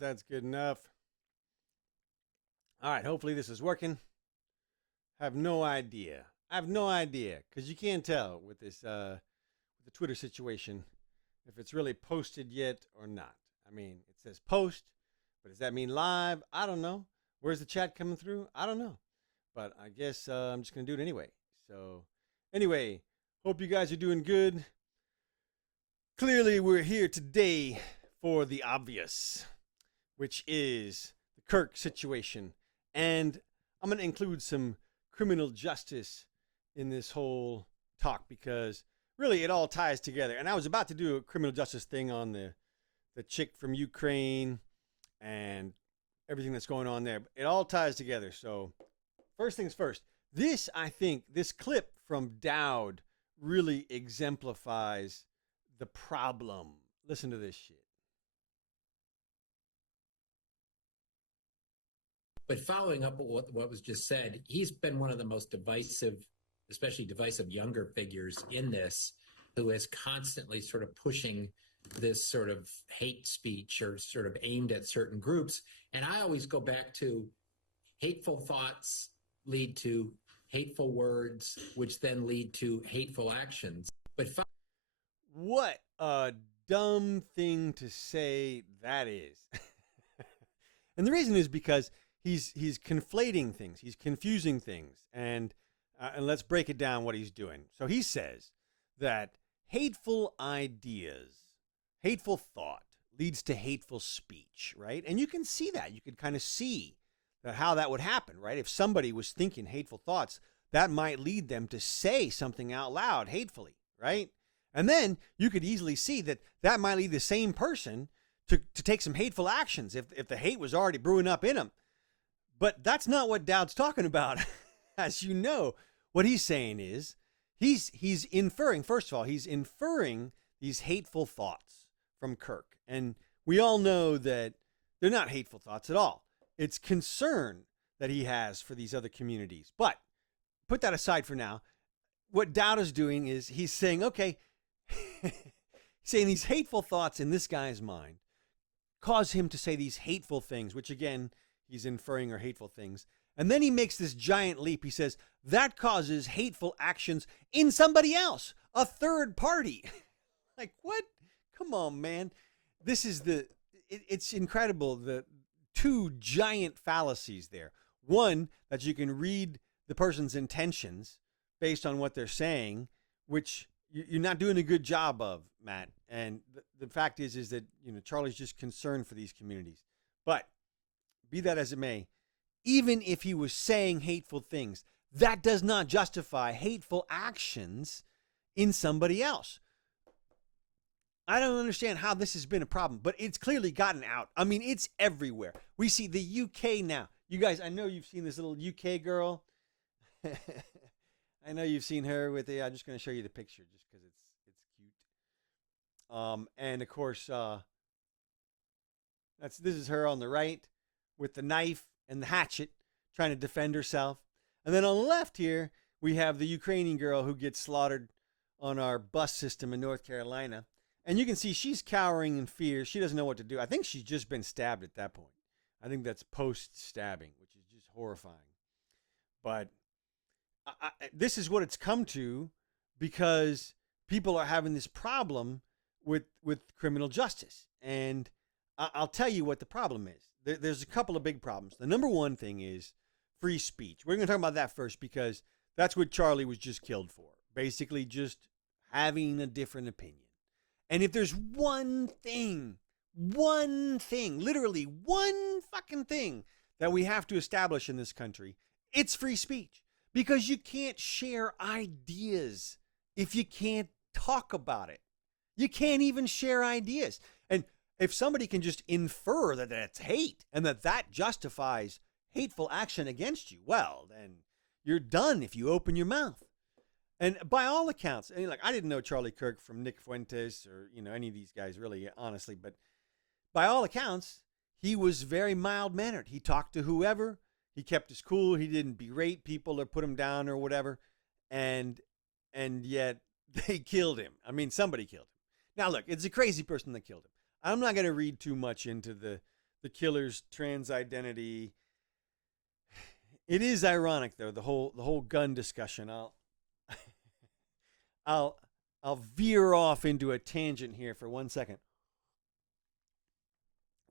that's good enough. All right, hopefully this is working. I have no idea. I have no idea because you can't tell with this with the Twitter situation if it's really posted yet or not. I mean, it says post, but does that mean live? I don't know. Where's the chat coming through? I don't know. But I guess I'm just gonna do it anyway. So anyway, hope you guys are doing good. Clearly, we're here today for the obvious, which is the Kirk situation. And I'm going to include some criminal justice in this whole talk because really it all ties together. And I was about to do a criminal justice thing on the chick from Ukraine and everything that's going on there. But it all ties together. So first things first, I think, this clip from Dowd really exemplifies the problem. Listen to this shit. But following up what was just said, he's been one of the most divisive, especially divisive younger figures in this, who is constantly sort of pushing this sort of hate speech or sort of aimed at certain groups. And I always go back to hateful thoughts lead to hateful words, which then lead to hateful actions. But what a dumb thing to say that is. And the reason is because he's conflating things. He's confusing things. And let's break it down what he's doing. So he says that hateful ideas, hateful thought leads to hateful speech, right? And you can see that. You can kind of see that how that would happen, right? If somebody was thinking hateful thoughts, that might lead them to say something out loud hatefully, right? And then you could easily see that that might lead the same person to take some hateful actions if the hate was already brewing up in them. But that's not what Dowd's talking about. As you know, what he's saying is he's inferring, first of all, he's inferring these hateful thoughts from Kirk. And we all know that they're not hateful thoughts at all. It's concern that he has for these other communities. But put that aside for now. What Dowd is doing is he's saying, okay, saying these hateful thoughts in this guy's mind cause him to say these hateful things, which again, he's inferring are hateful things. And then he makes this giant leap. He says, that causes hateful actions in somebody else, a third party. Like, what? Come on, man. This is it's incredible. The two giant fallacies there. One, that you can read the person's intentions based on what they're saying, which you're not doing a good job of, Matt. And the fact is that, Charlie's just concerned for these communities. But be that as it may, even if he was saying hateful things, that does not justify hateful actions in somebody else. I don't understand how this has been a problem, but it's clearly gotten out. I mean, it's everywhere. We see the UK now. You guys, I know you've seen this little UK girl. I know you've seen her with the, I'm just going to show you the picture just because it's cute. And of course, this is her on the right with the knife and the hatchet trying to defend herself. And then on the left here, we have the Ukrainian girl who gets slaughtered on our bus system in North Carolina. And you can see she's cowering in fear. She doesn't know what to do. I think she's just been stabbed at that point. I think that's post-stabbing, which is just horrifying. But this is what it's come to because people are having this problem with criminal justice. And I'll tell you what the problem is. There's a couple of big problems. The number one thing is free speech. We're going to talk about that first because that's what Charlie was just killed for. Basically just having a different opinion. And if there's one thing, literally one fucking thing that we have to establish in this country, it's free speech. Because you can't share ideas if you can't talk about it. You can't even share ideas. And if somebody can just infer that that's hate and that justifies hateful action against you, well, then you're done if you open your mouth. And by all accounts, I didn't know Charlie Kirk from Nick Fuentes or, any of these guys really, honestly, but by all accounts, he was very mild-mannered. He talked to whoever. He kept his cool. He didn't berate people or put them down or whatever. And yet they killed him. I mean, somebody killed him. Now, look, it's a crazy person that killed him. I'm not going to read too much into the killer's trans identity. It is ironic though, the whole gun discussion. I'll I'll veer off into a tangent here for 1 second.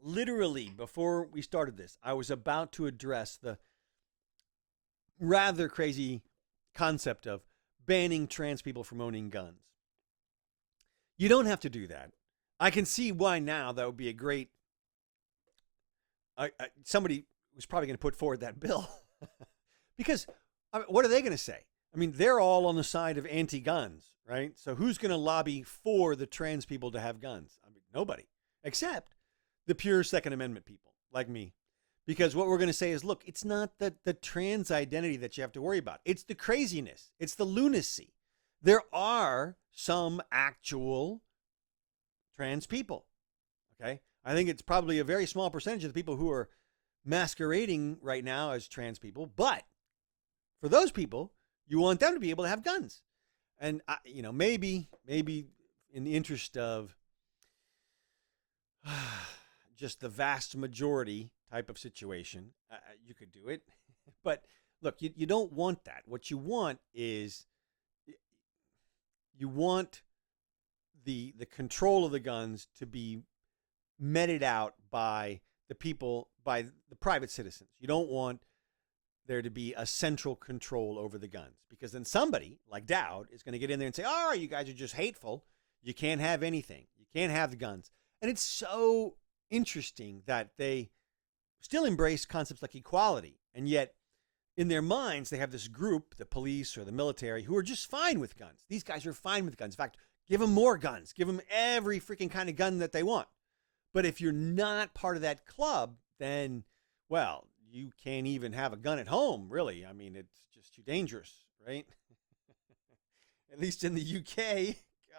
Literally, before we started this, I was about to address the rather crazy concept of banning trans people from owning guns. You don't have to do that. I can see why now that would be a great. Somebody was probably going to put forward that bill because what are they going to say? I mean, they're all on the side of anti-guns, right? So who's going to lobby for the trans people to have guns? I mean, nobody, except the pure Second Amendment people like me. Because what we're going to say is, look, it's not the trans identity that you have to worry about. It's the craziness. It's the lunacy. There are some actual trans people, okay? I think it's probably a very small percentage of the people who are masquerading right now as trans people. But for those people, you want them to be able to have guns. And, maybe in the interest of just the vast majority type of situation, you could do it. But look, you don't want that. What you want is you want the control of the guns to be meted out by the people, by the private citizens. You don't want there to be a central control over the guns, because then somebody like Dowd is going to get in there and say, oh, you guys are just hateful. You can't have anything. You can't have the guns. And it's so interesting that they still embrace concepts like equality, and yet in their minds they have this group, the police or the military, who are just fine with guns. These guys are fine with guns. In fact, give them more guns. Give them every freaking kind of gun that they want. But if you're not part of that club, then, well, you can't even have a gun at home, really. I mean, it's just too dangerous, right? At least in the UK,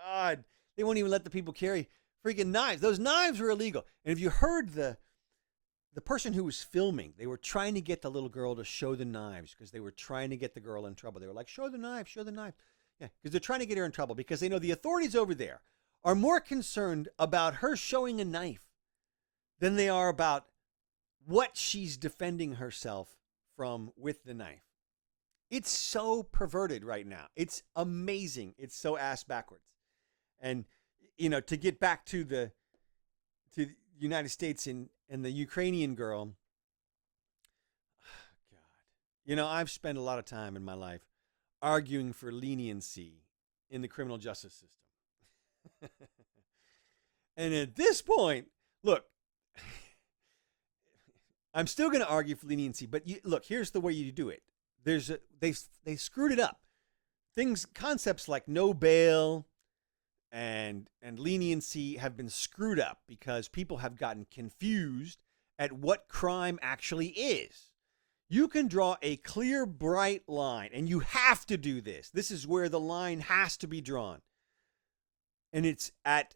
God, they won't even let the people carry freaking knives. Those knives were illegal. And if you heard the person who was filming, they were trying to get the little girl to show the knives because they were trying to get the girl in trouble. They were like, show the knife, show the knife. Yeah, because they're trying to get her in trouble because they know the authorities over there are more concerned about her showing a knife than they are about what she's defending herself from with the knife. It's so perverted right now. It's amazing. It's so ass backwards. And, to get back to the United States and the Ukrainian girl, God, I've spent a lot of time in my life arguing for leniency in the criminal justice system. And at this point, look, I'm still going to argue for leniency, but look, here's the way you do it. They screwed it up. Concepts like no bail and leniency have been screwed up because people have gotten confused at what crime actually is. You can draw a clear, bright line, and you have to do this. This is where the line has to be drawn. And it's at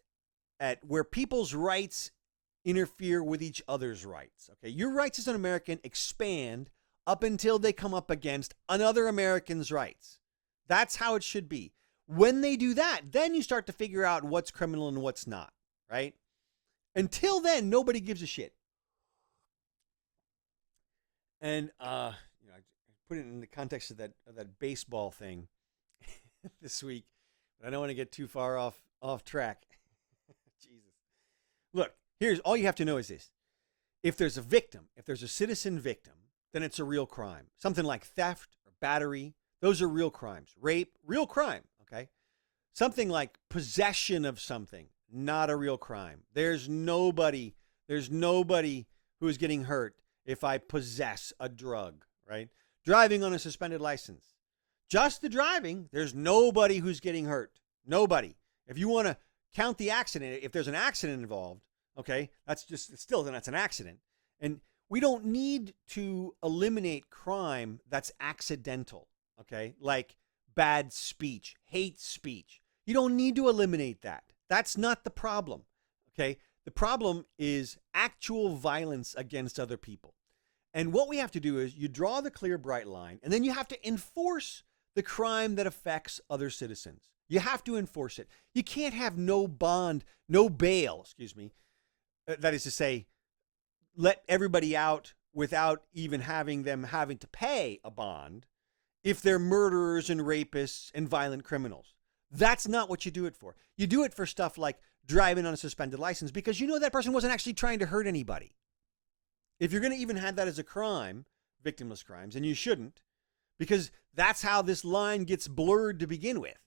where people's rights interfere with each other's rights. Okay, your rights as an American expand up until they come up against another American's rights. That's how it should be. When they do that, then you start to figure out what's criminal and what's not, right? Until then, nobody gives a shit. And I put it in the context of that baseball thing this week, but I don't want to get too far off track. Jesus. Look, here's all you have to know is this. If there's a victim, if there's a citizen victim, then it's a real crime. Something like theft or battery, those are real crimes. Rape, real crime, okay? Something like possession of something, not a real crime. There's nobody who is getting hurt if I possess a drug, right? Driving on a suspended license. Just the driving, there's nobody who's getting hurt. Nobody. If you want to count the accident, if there's an accident involved, okay, that's an accident. And we don't need to eliminate crime that's accidental, okay? Like bad speech, hate speech. You don't need to eliminate that. That's not the problem, okay? The problem is actual violence against other people. And what we have to do is you draw the clear, bright line, and then you have to enforce the crime that affects other citizens. You have to enforce it. You can't have no bail, that is to say, let everybody out without even having them having to pay a bond if they're murderers and rapists and violent criminals. That's not what you do it for. You do it for stuff like driving on a suspended license because you know that person wasn't actually trying to hurt anybody. If you're going to even have that as a crime, victimless crimes, and you shouldn't, because that's how this line gets blurred to begin with.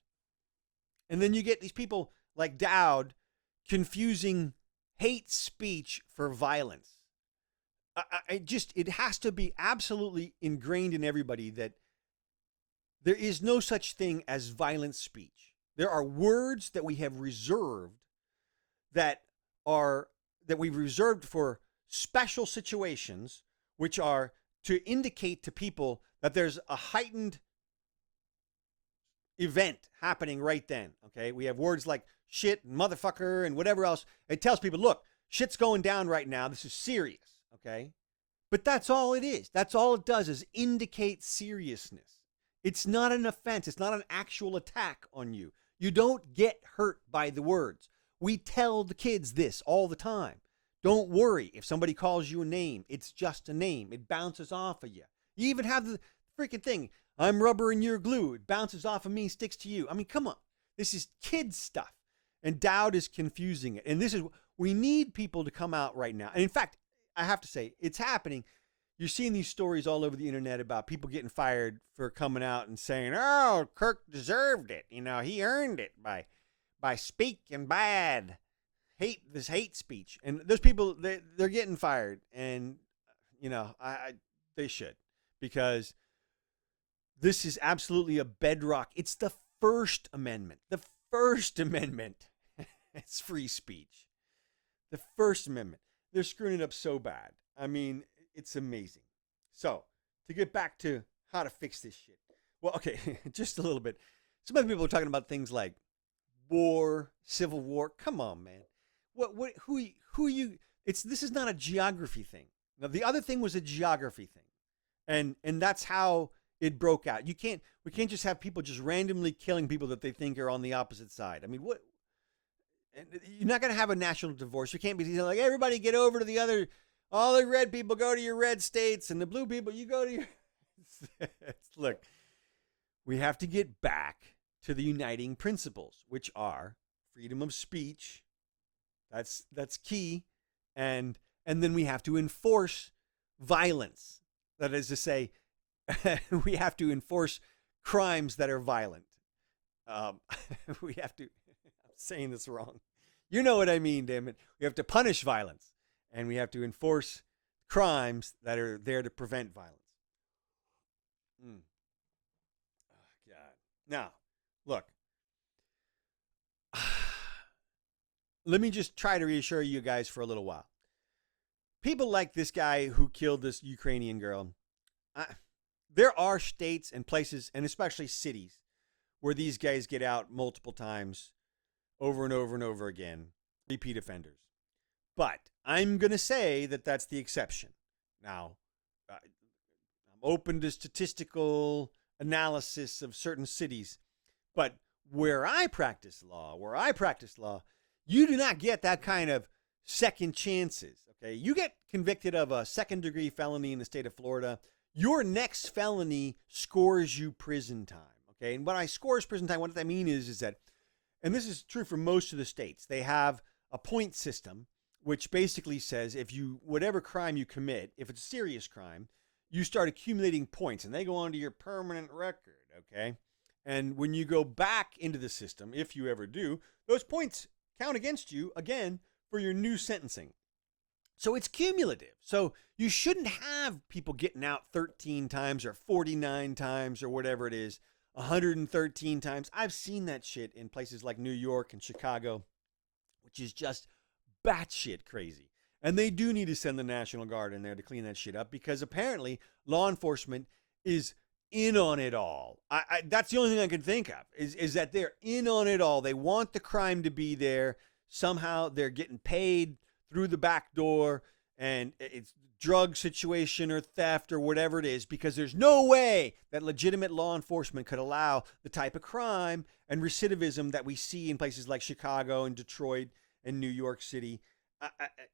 And then you get these people like Dowd confusing hate speech for violence. It has to be absolutely ingrained in everybody that there is no such thing as violent speech. There are words that we have reserved that we've reserved for special situations, which are to indicate to people that there's a heightened event happening right then. Okay, we have words like shit and motherfucker and whatever else. It tells people, look, shit's going down right now. This is serious. Okay, but that's all it is. That's all it does is indicate seriousness. It's not an offense. It's not an actual attack on you. You don't get hurt by the words. We tell the kids this all the time. Don't worry if somebody calls you a name. It's just a name. It bounces off of you. You even have the freaking thing. I'm rubber and you're glue. It bounces off of me, sticks to you. I mean, come on. This is kids stuff. And Dowd is confusing it. And we need people to come out right now. And in fact, I have to say, it's happening. You're seeing these stories all over the internet about people getting fired for coming out and saying, oh, Kirk deserved it. You know, he earned it by speaking bad. This hate speech. And those people, they're getting fired. And, you know, they should. Because this is absolutely a bedrock. It's the First Amendment. The First Amendment. It's free speech. The First Amendment. They're screwing it up so bad. I mean, it's amazing. So, to get back to how to fix this shit. Well, okay, just a little bit. Some other people are talking about things like war, civil war. Come on, man. Who you? This is not a geography thing. Now, the other thing was a geography thing, and that's how it broke out. We can't just have people just randomly killing people that they think are on the opposite side. I mean, what? You're not going to have a national divorce. You can't be like, everybody get over to the other. All the red people go to your red states, and the blue people, you go to your... Look, we have to get back to the uniting principles, which are freedom of speech. That's key. And then we have to enforce violence. That is to say, we have to enforce crimes that are violent. We have to... I'm saying this wrong. You know what I mean, damn it. We have to punish violence. And we have to enforce crimes that are there to prevent violence. Oh, God. Now, look. Let me just try to reassure you guys for a little while. People like this guy who killed this Ukrainian girl, there are states and places, and especially cities, where these guys get out multiple times, over and over and over again, repeat offenders. But I'm going to say that that's the exception. Now, I'm open to statistical analysis of certain cities, but where I practice law, you do not get that kind of second chances, okay? You get convicted of a second-degree felony in the state of Florida, your next felony scores you prison time, okay? And when I scores prison time, what I mean is that, and this is true for most of the states, they have a point system, which basically says whatever crime you commit, if it's a serious crime, you start accumulating points and they go onto your permanent record, okay? And when you go back into the system, if you ever do, those points count against you again for your new sentencing. So it's cumulative. So you shouldn't have people getting out 13 times or 49 times or whatever it is, 113 times. I've seen that shit in places like New York and Chicago, which is just batshit crazy. And they do need to send the National Guard in there to clean that shit up because apparently law enforcement is in on it all. That's the only thing I can think of is that they're in on it all. They want the crime to be there. Somehow they're getting paid through the back door and it's drug situation or theft or whatever it is because there's no way that legitimate law enforcement could allow the type of crime and recidivism that we see in places like Chicago and Detroit and New York City.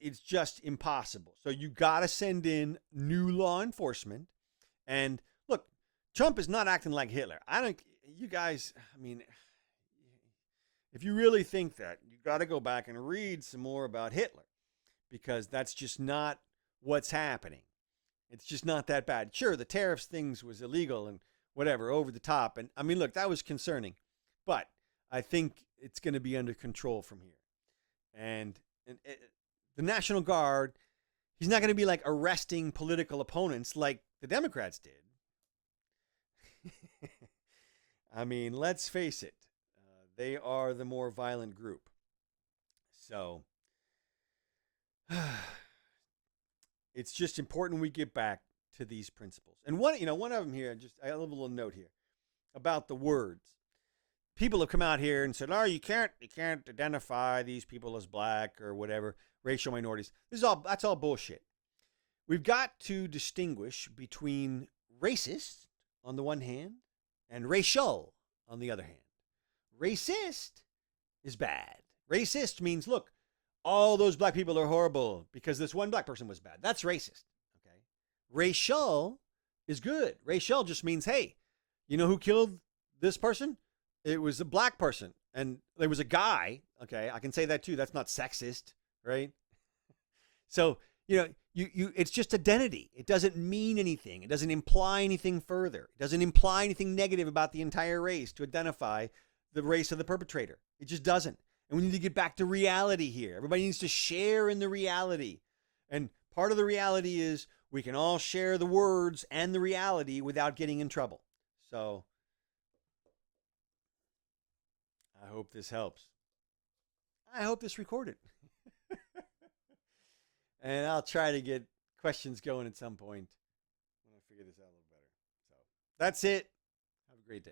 it's just impossible. So you got to send in new law enforcement. And look, Trump is not acting like Hitler. I don't, you guys, I mean, if you really think that, you got to go back and read some more about Hitler because that's just not what's happening. It's just not that bad. Sure, the tariffs things was illegal and whatever, over the top. And I mean, look, that was concerning. But I think it's going to be under control from here. And the National Guard, he's not going to be like arresting political opponents like the Democrats did. I mean, let's face it, they are the more violent group. So it's just important we get back to these principles. And one of them here, I have a little note here about the words. People have come out here and said, "Oh, you can't identify these people as black or whatever, racial minorities." That's all bullshit. We've got to distinguish between racist on the one hand and racial on the other hand. Racist is bad. Racist means, look, all those black people are horrible because this one black person was bad. That's racist. Okay. Racial is good. Racial just means, hey, you know who killed this person? It was a black person. And there was a guy. Okay. I can say that too. That's not sexist, right? So, it's just identity. It doesn't mean anything. It doesn't imply anything further. It doesn't imply anything negative about the entire race to identify the race of the perpetrator. It just doesn't. And we need to get back to reality here. Everybody needs to share in the reality. And part of the reality is we can all share the words and the reality without getting in trouble. So I hope this helps. I hope this recorded. And I'll try to get questions going at some point when I figure this out a little better. So that's it. Have a great day.